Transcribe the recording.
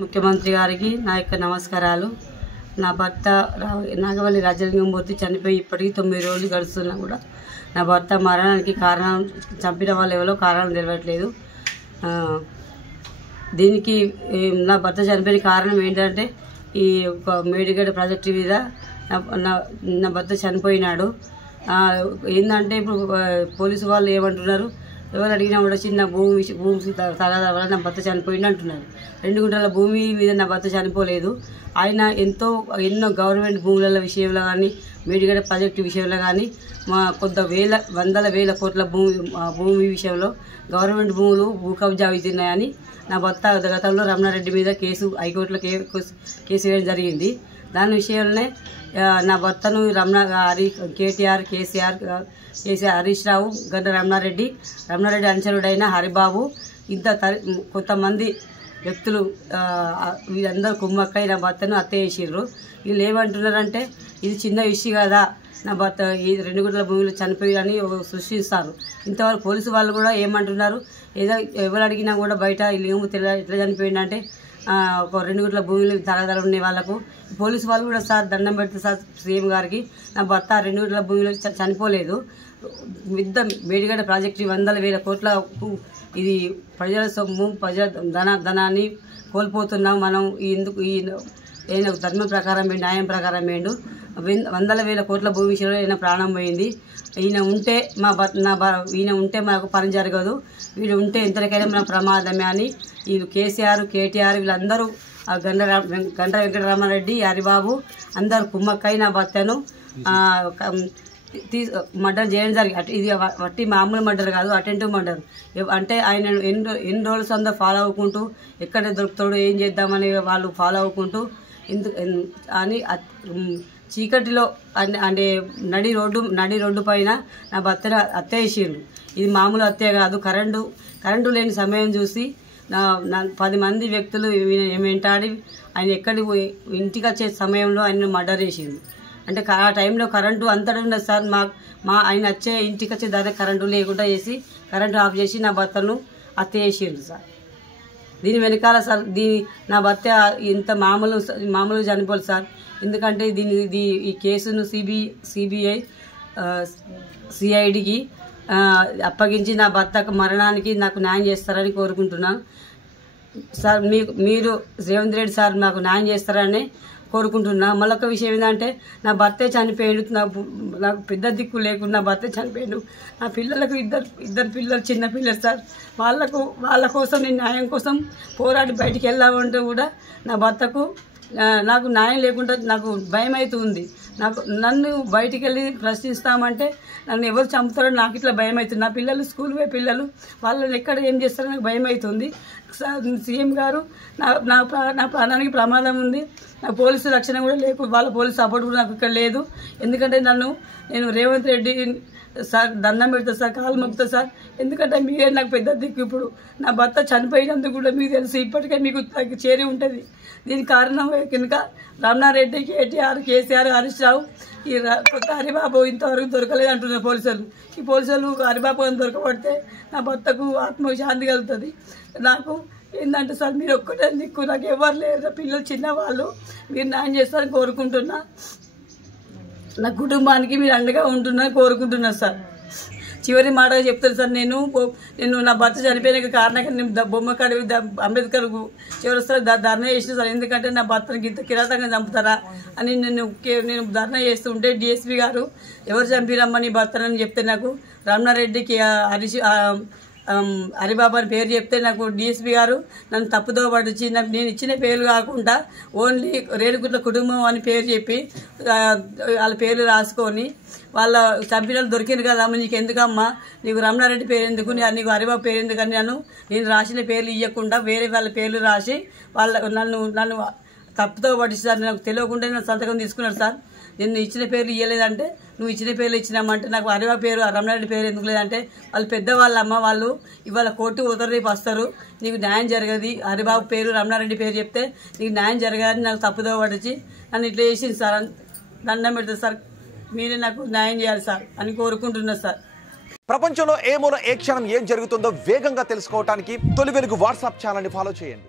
ముఖ్యమంత్రి గారికి నా యొక్క నమస్కారాలు. నా భర్త నాగవల్లి రాజలింగంమూర్తి చనిపోయి ఇప్పటికీ 9 రోజులు గడుస్తున్నా కూడా నా భర్త మరణానికి కారణం చంపిన వాళ్ళు ఎవరో కారణం తెలియట్లేదు. దీనికి నా భర్త చనిపోయిన కారణం ఏంటంటే ఈ మేడిగడ్డ ప్రాజెక్టు మీద నా భర్త చనిపోయినాడు. ఏంటంటే ఇప్పుడు పోలీసు వాళ్ళు ఏమంటున్నారు, ఎవరు అడిగినా కూడా చిన్న భూమి తగాదా వల్ల నా భర్త చనిపోయింది అంటున్నారు. 2 గుంటల భూమి మీద నా భర్త చనిపోలేదు. ఆయన ఎన్నో గవర్నమెంట్ భూముల విషయంలో కానీ మేడిగడ్డ ప్రాజెక్టు విషయంలో కానీ వందల వేల కోట్ల భూమి విషయంలో గవర్నమెంట్ భూములు భూ కబ్జా అవుతున్నాయని నా భర్త గతంలో రమణారెడ్డి మీద హైకోర్టులో కేసు వేయడం జరిగింది. దాని విషయంలోనే నా భర్తను కేటీఆర్, కేసీఆర్, హరీష్ రావు, గడ్డ రమణారెడ్డి అనుచరుడైన హరిబాబు కొంతమంది వ్యక్తులు వీళ్ళందరూ కుమ్మక్కై నా భర్తను హత్య చేసిర్రు. వీళ్ళు ఏమంటున్నారంటే ఇది చిన్న విషయం కదా, నా భర్త ఈ 2 గుంటల భూమిలో చనిపోయారని సృష్టిస్తారు. ఇంతవరకు పోలీసు వాళ్ళు కూడా ఏమంటున్నారు, ఏదో ఎవరు అడిగినా కూడా బయట వీళ్ళు ఎట్లా చనిపోయిందంటే ఒక 2 గుంటల భూమిలో తగాదాలు ఉండే వాళ్ళకు పోలీసు వాళ్ళు కూడా సార్ దండం పెడితే సార్ సీఎం గారికి నా భర్త 2 గుంటల భూమిలో చనిపోలేదు. మేడిగడ్డ ప్రాజెక్టు వందల వేల కోట్ల ఇది ప్రజల సొమ్ము, ప్రజల ధనాన్ని కోల్పోతున్నాం మనం. ఈయన ధర్మం ప్రకారం వేయండి, న్యాయం ప్రకారం వేయండు. వందల వేల కోట్ల భూమి విషయంలో ఈయన ప్రాణం పోయింది. ఈయన ఉంటే మాకు పని జరగదు, వీడు ఉంటే ఎంతకైనా మన ప్రమాదమే అని వీళ్ళు కేసీఆర్, కేటీఆర్ వీళ్ళందరూ గంట వెంకటరామారెడ్డి, హరిబాబు అందరూ కుమ్మక్కై నా భర్తను మర్డర్ చేయడం జరిగింది. ఇది వట్టి మామూలు మర్డర్ కాదు, అటెంటివ్ మర్డర్. అంటే ఆయన ఎన్ని రోజుల సందో ఫాలో అవ్వకుంటూ ఎక్కడ దొరుకుతాడో ఏం చేద్దామని వాళ్ళు ఫాలో అవ్వకుంటూ అని చీకటిలో అంటే నడి రోడ్డు పైన నా భర్తను హత్య చేసిండ్రు. ఇది మామూలు హత్య కాదు, కరెంటు లేని సమయం చూసి 10 మంది వ్యక్తులు వెంటాడి ఆయన ఇంటికి వచ్చే సమయంలో ఆయన మర్డర్ చేసిండ్రు. అంటే ఆ టైంలో కరెంటు అంతటా ఉన్నది సార్. ఆయన ఇంటికి వచ్చే దాకా కరెంటు లేకుండా చేసి కరెంటు ఆఫ్ చేసి నా భర్తను హత్య చేసిండ్రు సార్. దీని వెనకాల సార్ నా భర్త ఇంత మామూలుగా చనిపోలేదు సార్. ఎందుకంటే ఈ కేసును సిబిఐ సిఐడికి అప్పగించి నా భర్త మరణానికి నాకు న్యాయం చేస్తారని కోరుకుంటున్నాను సార్. మీరు రేవంత్ రెడ్డి సార్ నాకు న్యాయం చేస్తారని కోరుకుంటున్నా. మళ్ళొక విషయం ఏంటంటే నా భర్తే చనిపోయాడు, నాకు పెద్ద దిక్కు లేకుండా నా భర్తే చనిపోయాడు. నా పిల్లలకు ఇద్దరు పిల్లలు, చిన్న పిల్లలు సార్. వాళ్ళ కోసం నేను న్యాయం కోసం పోరాడి బయటికి వెళ్ళామంటే కూడా నా భర్తకు నాకు న్యాయం లేకుండా నాకు భయం అవుతుంది. నన్ను బయటికి వెళ్ళి ప్రశ్నిస్తామంటే నన్ను ఎవరు చంపుతారో నాకు ఇట్లా భయం అవుతుంది. నా పిల్లలు స్కూల్ పోయే పిల్లలు, వాళ్ళని ఎక్కడ ఏం చేస్తారో నాకు భయం అవుతుంది. సీఎం గారు నా ప్రాణానికి ప్రమాదం ఉంది, నా పోలీసు రక్షణ కూడా వాళ్ళ పోలీసు సపోర్ట్ కూడా నాకు ఇక్కడ లేదు. ఎందుకంటే నేను రేవంత్ రెడ్డి సార్ దండం పెడతా సార్, కాలు మొక్కుతా సార్. ఎందుకంటే మీరే నాకు పెద్ద దిక్కు. ఇప్పుడు నా భర్త చనిపోయినందుకు కూడా మీకు తెలుసు, ఇప్పటికే మీకు చేరి ఉంటుంది. దీనికి కారణం కనుక రమణారెడ్డి, కేటీఆర్, కేసీఆర్, హరీష్ రావు, ఈ కొత్త హరిబాబు ఇంతవరకు దొరకలేదు అంటున్నారు పోలీసులు. ఈ పోలీసులు హరిబాబు దొరకబడితే నా భర్తకు ఆత్మశాంతి కలుగుతుంది. నాకు ఏంటంటే సార్ మీరు ఒక్కటే దిక్కు, నాకు ఎవరు లేరు, పిల్లలు చిన్నవాళ్ళు, మీరు న్యాయం చేస్తారని కోరుకుంటున్నా. నా కుటుంబానికి మీరు అండగా ఉంటున్నారని కోరుకుంటున్నా సార్. చివరి మాటగా చెప్తాను సార్, నేను నా భర్త చనిపోయిన కారణంగా నేను బొమ్మ కడివి అంబేద్కర్ చివరిస్తారు ధర్నా చేసిన సార్. ఎందుకంటే నా భర్తను ఇంత కిరాతంగా చంపుతారా అని నేను ధర్నా చేస్తుంటే డిఎస్పీ గారు ఎవరు చంపిరమ్మని భర్తనని చెప్తే నాకు రమణారెడ్డికి హరిబాబు అని పేరు చెప్తే నాకు డిఎస్పీ గారు నన్ను తప్పుదో పడిచి నేను ఇచ్చిన పేర్లు కాకుండా ఓన్లీ రేణుగుట్ల కుటుంబం అని పేరు చెప్పి వాళ్ళ పేర్లు రాసుకొని వాళ్ళ చంపినలు దొరికింది కదా నీకు ఎందుకమ్మా, నీకు రమణారెడ్డి పేరు ఎందుకు, నీకు హరిబాబు పేరు ఎందుకని నేను రాసిన పేర్లు ఇవ్వకుండా వేరే వాళ్ళ పేర్లు రాసి నన్ను తప్పుతో పడిస్తారు. నాకు తెలియకుండా నేను సంతకం తీసుకున్నాడు సార్. నేను ఇచ్చిన పేర్లు ఇవ్వలేదంటే, నువ్వు ఇచ్చిన పేర్లు ఇచ్చినామంటే నాకు హరిబాబు పేరు రమణారెడ్డి పేరు ఎందుకు లేదంటే వాళ్ళు పెద్దవాళ్ళ అమ్మ, వాళ్ళు ఇవాళ కోర్టు రేపు వస్తారు, నీకు న్యాయం జరగదు. హరిబాబు పేరు రమణారెడ్డి పేరు చెప్తే నీకు న్యాయం జరగదని నాకు తప్పుదో పడిచి నన్ను ఇట్లా చేసింది సార్. దండం పెడతా సార్, మీరే నాకు న్యాయం చేయాలి సార్ అని కోరుకుంటున్నా సార్. ప్రపంచంలో ఏ మూల ఏ క్షణం ఏం జరుగుతుందో వేగంగా తెలుసుకోవడానికి తొలి వెలుగు వాట్సాప్ ఛానల్ని ఫాలో చేయండి.